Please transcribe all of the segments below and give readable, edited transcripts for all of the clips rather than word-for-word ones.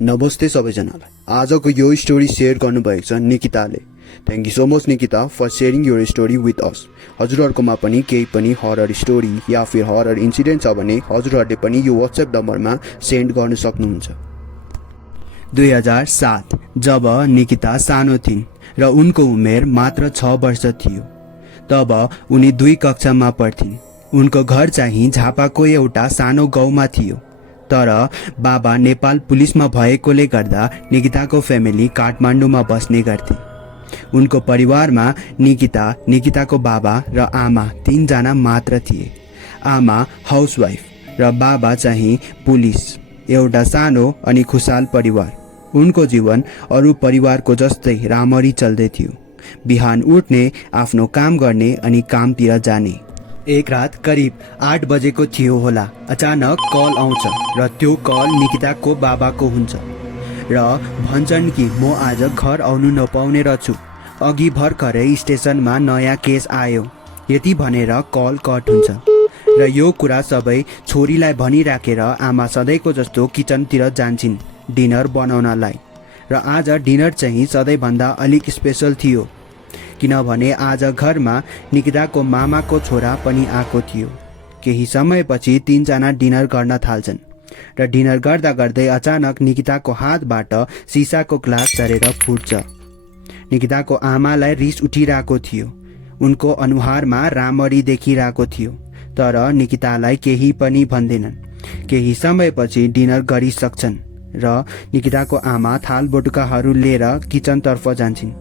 नमस्ते सबैजनालाई। आजको यो स्टोरी शेयर गर्नुभएको छ निकिताले। Thank you so much Nikita for sharing your story with us. हजुरहरूकोमा पनि केही पनि हरर स्टोरी या फिर हरर इन्सिडेन्ट छ भने हजुरहरूले पनि यो वाट्सएप नम्बरमा सेन्ड गर्न सक्नुहुन्छ। 2007 जब निकिता सानो थिइन् र उनको उमेर मात्र 6 वर्ष थियो। तब उनी 2 कक्षामा पढ्थिन्। उनको घर चाहिँ झापाको एउटा सानो गाउँमा थियो। तर बाबा नेपाल पुलिसमा भएकोले गर्दा निकिताको फ्यामिली काठमाडौँमा बस्ने गर्थे। उनको परिवारमा निकिताको बाबा र आमा 3 जना मात्र थिए। आमा हाउसवाइफ र बाबा चाहिँ पुलिस। एउटा सानो अनि खुशाल परिवार। उनको जीवन अरू परिवारको जस्तै राम्ररी चल्दै थियो। बिहान उठ्ने, आफ्नो काम गर्ने अनि कामतिर जाने। एक रात करिब 8 बजेको थियो होला। अचानक कल आउँछ र त्यो कल निकिताको बाबाको हुन्छ र भन्छन् कि म आज घर आउनु नपाउने रहेछु। अघि भर्खरै स्टेसनमा नयाँ केस आयो। यति भनेर कल कट हुन्छ र यो कुरा सबै छोरीलाई भनिराखेर आमा सधैँको जस्तो किचनतिर जान्छन् डिनर बनाउनलाई। र आज डिनर चाहिँ सधैँभन्दा अलिक स्पेसल थियो किनभने आज घरमा निकिताको मामाको छोरा पनि आएको थियो। केही समयपछि 3 जना डिनर गर्न थाल्छन् र डिनर गर्दा गर्दै अचानक निकिताको हातबाट सिसाको ग्लास झरेर फुट्छ। निकिताको आमालाई रिस उठिरहेको थियो। उनको अनुहारमा राम्ररी देखिरहेको थियो। तर निकितालाई केही पनि भन्दैनन्। केही समयपछि डिनर गरिसक्छन् र निकिताको आमा थाल बटुकाहरू लिएर किचनतर्फ जान्छन्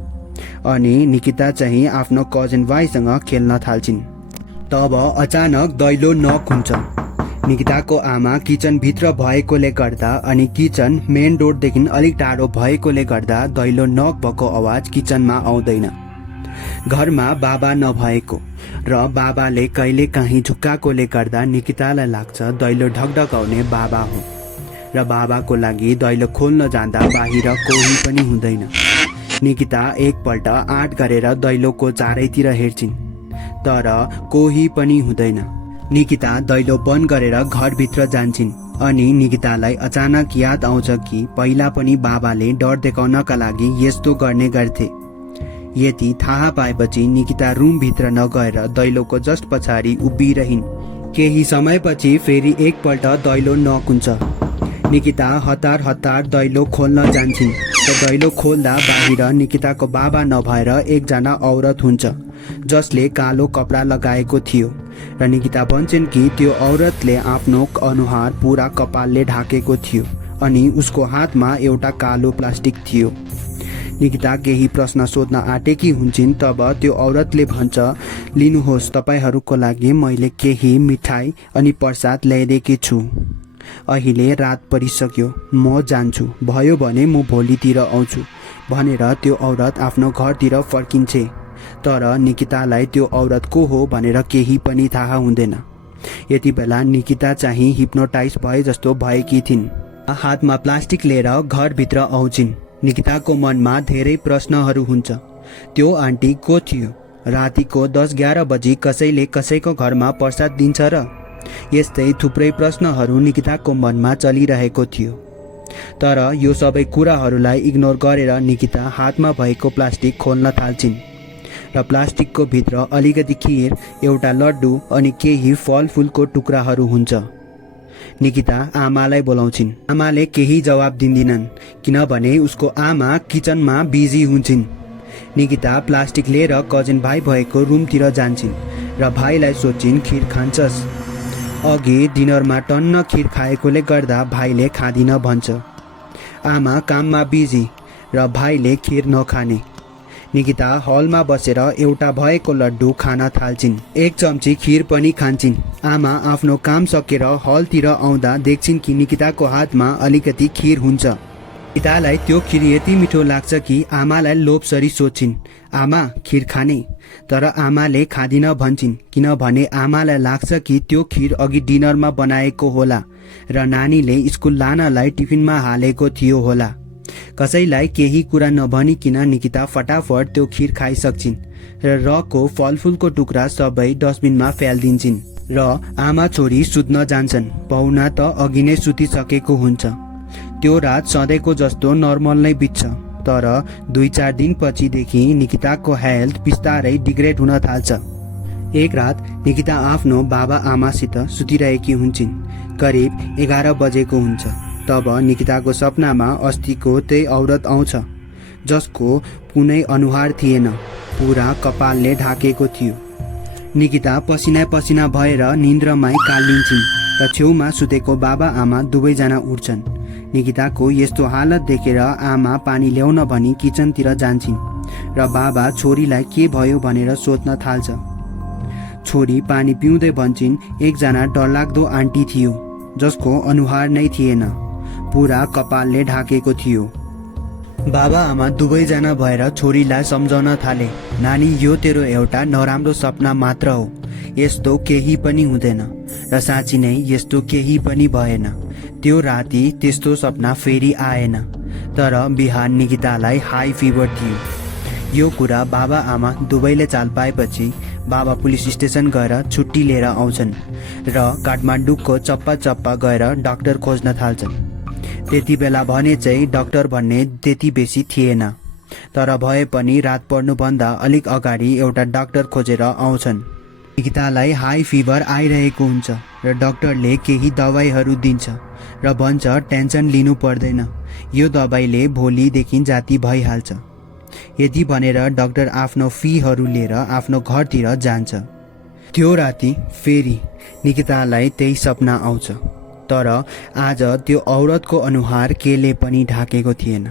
अनि निकिता चाहिँ आफ्नो कजन भाइसँग खेल्न थाल्छिन्। तब अचानक दैलो नक हुन्छ। निकिताको आमा किचनभित्र भएकोले गर्दा अनि किचन मेन डोरदेखि अलिक टाढो भएकोले गर्दा दैलो नक भएको आवाज किचनमा आउँदैन। घरमा बाबा नभएको र बाबाले कहिले काहीँ झुक्काएकोले गर्दा निकितालाई लाग्छ दैलो ढकढकाउने बाबा हो र बाबाको लागि दैलो खोल्न जाँदा बाहिर कोही पनि हुँदैन। निकिता एकपल्ट आँट गरेर दैलोको चारैतिर हेर्छिन् तर कोही पनि हुँदैन। निकिता दैलो बन्द गरेर घरभित्र जान्छन् अनि निकितालाई अचानक याद आउँछ कि पहिला पनि बाबाले डर देखाउनका लागि यस्तो गर्ने गर्थे। यति थाहा पाएपछि निकिता रुमभित्र नगएर दैलोको जस्ट पछाडि उभिरहन्। केही समयपछि फेरि एकपल्ट दैलो नक हुन्छ। निकिता हतार दैलो खोल्न जान्छन् र दैलो खोल्दा बाहिर निकिताको बाबा नभएर एकजना औरत हुन्छ जसले कालो कपडा लगाएको थियो र निकिता भन्छन् कि त्यो औरतले आफ्नो अनुहार पुरा कपालले ढाकेको थियो अनि उसको हातमा एउटा कालो प्लास्टिक थियो। निकिता केही प्रश्न सोध्न आँटेकी हुन्छन्। तब त्यो औरतले भन्छ, लिनुहोस्, तपाईहरूको लागि मैले केही मिठाई अनि प्रसाद ल्याइदिएकी छु। अहिले रात परिसक्यो, म जान्छु, भयो भने म भोलितिर आउँछु भनेर त्यो औरत आफ्नो घरतिर फर्किन्छे। तर निकितालाई त्यो औरत को हो भनेर केही पनि थाहा हुँदैन। यति बेला निकिता चाहिँ हिप्नोटाइज भए जस्तो भएकी थिइन्। हातमा प्लास्टिक लिएर घरभित्र आउँछिन्। निकिताको मनमा धेरै प्रश्नहरू हुन्छ। त्यो आन्टी को थियो? रातिको 10-11 बजी कसैले कसैको घरमा प्रसाद दिन्छ र? यस्तै थुप्रै प्रश्नहरू निकिताको मनमा चलिरहेको थियो। तर यो सबै कुराहरूलाई इग्नोर गरेर निकिता हातमा भएको प्लास्टिक खोल्न थाल्छिन् र प्लास्टिकको भित्र अलिकति खिर, एउटा लड्डु अनि केही फलफुलको टुक्राहरू हुन्छ। निकिता आमालाई बोलाउँछिन्। आमाले केही जवाब दिँदिनन् किनभने उसको आमा किचनमा बिजी हुन्छन्। निकिता प्लास्टिक लिएर कजन भाइ भएको रुमतिर जान्छन् र भाइलाई सोध्छिन्, खिर खान्छस्? अघि डिनरमा टन्न खिर खाएकोले गर्दा भाइले खाँदिन भन्छ। आमा काममा बिजी र भाइले खिर नखाने। निकिता हलमा बसेर एउटा भएको लड्डु खान थाल्छिन्। 1 चम्ची खिर पनि खान्छिन्। आमा आफ्नो काम सकेर हलतिर आउँदा देख्छिन् कि निकिताको हातमा अलिकति खिर हुन्छ। निकितालाई त्यो खिर यति मिठो लाग्छ कि आमालाई लोभसरी सोध्छिन्, आमा खिर खाने? तर आमाले खाँदिन भन्छन् किनभने आमालाई लाग्छ कि त्यो खिर अघि डिनरमा बनाएको होला र नानीले स्कुल लानलाई टिफिनमा हालेको थियो होला। कसैलाई केही कुरा नभनिकन निकिता फटाफट त्यो खिर खाइसक्छिन् र रको फलफुलको टुक्रा सबै डस्टबिनमा फ्यालिदिन्छन् र आमा छोरी सुत्न जान्छन्। पाहुना त अघि नै सुतिसकेको हुन्छ। त्यो रात सधैँको जस्तो नर्मल नै बित्छ, तर 2-4 दिनपछिदेखि निकिताको हेल्थ बिस्तारै डिग्रेड हुन थाल्छ। एक रात निकिता आफ्नो बाबा आमासित सुतिरहेकी हुन्छन्। करिब 11 बजेको हुन्छ। तब निकिताको सपनामा अस्तिको त्यही औरत आउँछ, जसको कुनै अनुहार थिएन, पुरा कपालले ढाकेको थियो। निकिता पसिना पसिना भएर निन्द्रमै कालिन्छन् र छेउमा सुतेको बाबा आमा दुवैजना उठ्छन्। निकिताको यस्तो हालत देखेर आमा पानी ल्याउन भनी किचनतिर जान्छन् र बाबा छोरीलाई के भयो भनेर सोध्न थाल्छ। छोरी पानी पिउँदै भन्छन् एकजना डरलाग्दो आन्टी थियो, जसको अनुहार नै थिएन, पुरा कपालले ढाकेको थियो। बाबा आमा दुवैजना भएर छोरीलाई सम्झाउन थाले, नानी यो तेरो एउटा नराम्रो सपना मात्र हो, यस्तो केही पनि हुँदैन र साँच्ची नै यस्तो केही पनि भएन। त्यो राति त्यस्तो सपना फेरि आएन। तर बिहान निकितालाई हाई फिभर थियो। यो कुरा बाबा आमा दुवैले चाल पाएपछि बाबा पुलिस स्टेसन गएर छुट्टी लिएर आउँछन् र काठमाडौँको चप्पा चप्पा गएर डाक्टर खोज्न थाल्छन्। त्यति बेला भने चाहिँ डाक्टर भन्ने त्यति बेसी थिएन, तर भए पनि रात पर्नुभन्दा अलिक अगाडि एउटा डाक्टर खोजेर आउँछन्। निकितालाई हाई फिभर आइरहेको हुन्छ र डाक्टरले केही दबाईहरू दिन्छ र भन्छ टेन्सन लिनु पर्दैन, यो दबाईले भोलिदेखि जाती भइहाल्छ। यदि भनेर डाक्टर आफ्नो फीहरू लिएर आफ्नो घरतिर जान्छ। त्यो राति फेरि निकितालाई त्यही सपना आउँछ, तर आज त्यो औरतको अनुहार केले पनि ढाकेको थिएन।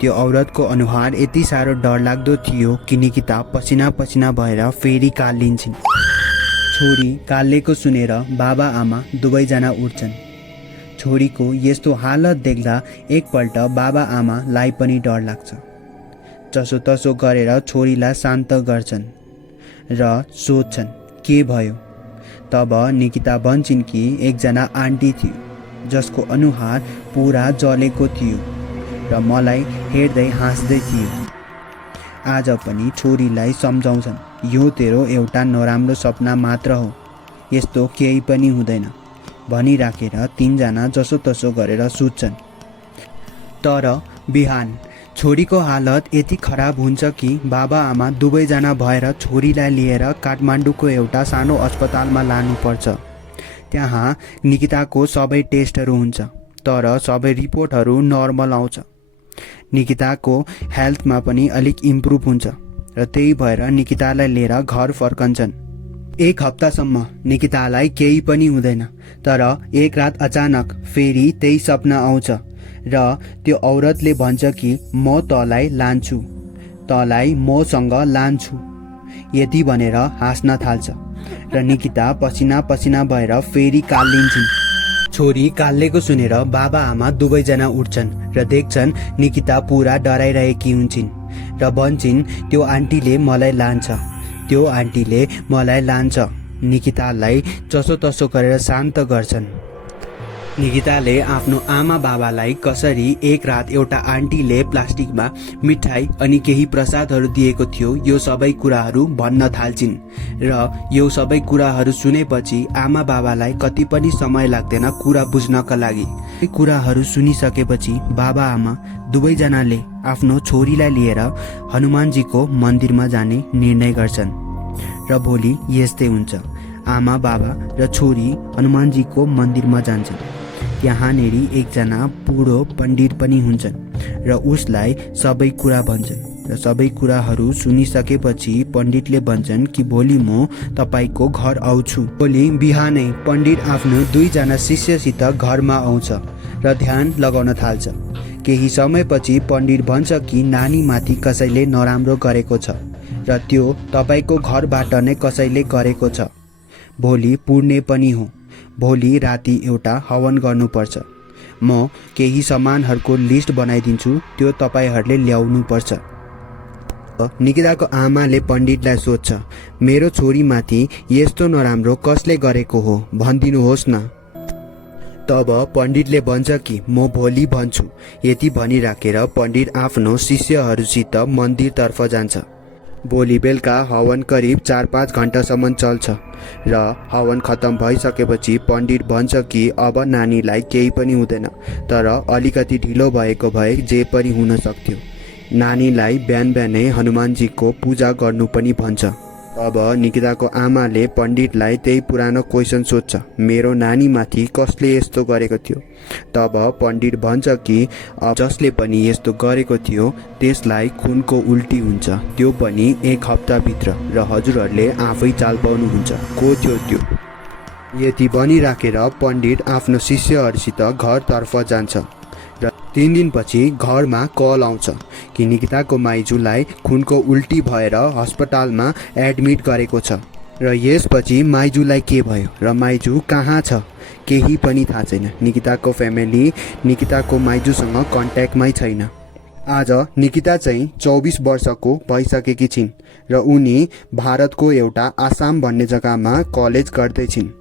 त्यो औरतको अनुहार यति साह्रो डरलाग्दो थियो कि निकिता पसिना पसिना भएर फेरि कालिन्छन्। छोरी कालेको सुनेर बाबा आमा दुवैजना उठ्छन्। छोरीको यस्तो हालत देख्दा एकपल्ट बाबा आमालाई पनि डर लाग्छ। जसोतसो गरेर छोरीलाई शान्त गर्छन् र सोध्छन् के भयो। तब निकिता भन्छन् कि एकजना आन्टी थियो, जसको अनुहार पुरा जलेको थियो र मलाई हेर्दै हाँस्दै थियो। आज पनि छोरीलाई सम्झाउँछन्, यो तेरो एउटा नराम्रो सपना मात्र हो, यस्तो केही पनि हुँदैन भनिराखेर तीनजना जसोतसो गरेर सुत्छन्। तर बिहान छोरीको हालत यति खराब हुन्छ कि बाबा आमा दुवैजना भएर छोरीलाई लिएर काठमाडौँको एउटा सानो अस्पतालमा लानुपर्छ। त्यहाँ निकिताको सबै टेस्टहरू हुन्छ, तर सबै रिपोर्टहरू नर्मल आउँछ। निकिताको हेल्थमा पनि अलिक इम्प्रुभ हुन्छ र त्यही भएर निकितालाई लिएर घर फर्कन्छन्। एक हप्तासम्म निकितालाई केही पनि हुँदैन, तर एक रात अचानक फेरि त्यही सपना आउँछ र त्यो औरतले भन्छ कि म तँलाई लान्छु, तँलाई मसँग लान्छु, यति भनेर हाँस्न थाल्छ र निकिता पसिना पसिना भएर फेरि कालिन्छन्। छोरी कालेको सुनेर बाबा आमा दुवैजना उठ्छन् र देख्छन् निकिता पुरा डराइरहेकी हुन्छन् र भन्छन् त्यो आन्टीले मलाई लान्छ, त्यो आन्टीले मलाई लान्छ। निकितालाई जसोतसो गरेर शान्त गर्छन्। निकिताले आफ्नो आमा बाबालाई कसरी एक रात एउटा आन्टीले प्लास्टिकमा मिठाई अनि केही प्रसादहरू दिएको थियो यो सबै कुराहरू भन्न थाल्छिन् र यो सबै कुराहरू सुनेपछि आमा बाबालाई कति पनि समय लाग्दैन कुरा बुझ्नका लागि। यी कुराहरू सुनिसकेपछि बाबा आमा दुवैजनाले आफ्नो छोरीलाई लिएर हनुमानजीको मन्दिरमा जाने निर्णय गर्छन् र भोलि यस्तै हुन्छ। आमा बाबा र छोरी हनुमानजीको मन्दिरमा जान्छन्। त्यहाँनेरि एकजना बुढो पण्डित पनि हुन्छन् र उसलाई सबै कुरा भन्छन् र सबै कुराहरू सुनिसकेपछि पण्डितले भन्छन् कि भोलि म तपाईको घर आउँछु। भोलि बिहानै पण्डित आफ्नो दुईजना शिष्यसित घरमा आउँछ र ध्यान लगाउन थाल्छ। केही समयपछि पण्डित भन्छ कि नानीमाथि कसैले नराम्रो गरेको छ र त्यो तपाईको घरबाट नै कसैले गरेको छ। भोलि पूर्णे पनि हो। भोलि राति एउटा हवन गर्नुपर्छ। म केही सामानहरूको लिस्ट बनाइदिन्छु, त्यो तपाईहरूले ल्याउनुपर्छ। निकिताको आमाले पण्डितलाई सोध्छ, मेरो छोरीमाथि यस्तो नराम्रो कसले गरेको हो भनिदिनुहोस् न। तब पण्डितले भन्छ कि म भोलि भन्छु। यति भनिराखेर पण्डित आफ्नो शिष्यहरूसित मन्दिरतर्फ जान्छ। भोलि बेलुका हवन करिब 4-5 घन्टासम्म चल्छ र हवन खत्तम भइसकेपछि पण्डित भन्छ कि अब नानीलाई केही पनि हुँदैन, तर अलिकति ढिलो भएको भए जे पनि हुन सक्थ्यो। नानीलाई बिहान बिहानै हनुमानजीको पूजा गर्नु पनि भन्छ। अब निकिताको आमाले पण्डितलाई त्यही पुरानो क्वेसन सोध्छ, मेरो नानीमाथि कसले यस्तो गरेको थियो? तब पण्डित भन्छ कि अब जसले पनि यस्तो गरेको थियो त्यसलाई खुनको उल्टी हुन्छ, त्यो पनि 1 हप्ताभित्र, र हजुरहरूले आफै चाल पाउनुहुन्छ को थियो त्यो। यति भनिराखेर पण्डित आफ्नो शिष्यहरूसित घरतर्फ जान्छ र 3 दिनपछि घरमा कल आउँछ कि निकिताको माइजूलाई खुनको उल्टी भएर अस्पतालमा एडमिट गरेको छ र यसपछि माइजूलाई के भयो र माइजू कहाँ छ केही पनि थाहा छैन। निकिताको फ्यामिली निकिताको माइजूसँग कन्ट्याक्टमै छैन। आज निकिता चाहिँ 24 वर्षको भइसकेकी छिन् र उनी भारतको एउटा आसाम भन्ने जग्गामा कलेज गर्दैछिन्।